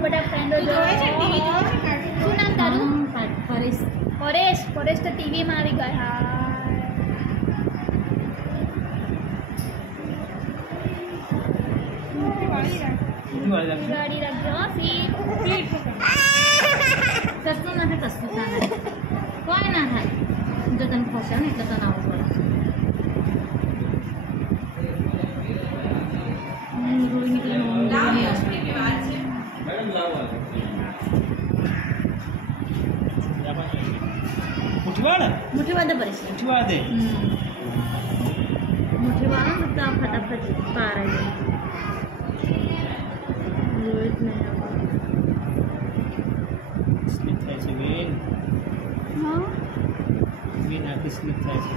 બધા ફ્રેન્ડો જોવે છે ટીવી જોવે છે શું નામ તારું પરેશ પરેશ પરેશ તો ટીવીમાં આવી ગયા ગાડી રાખજો સીટ કશું નથી કશું કોઈ ના થાય જો તને ખોશે ને એટલે તને આવું પડે मुठीवाद परिस मुठीवाद मुठीवाद मतलब फटाफट पार है रोहित नहीं स्लिप થાય છે વેન હા વેન આખી સ્લિપ થાય છે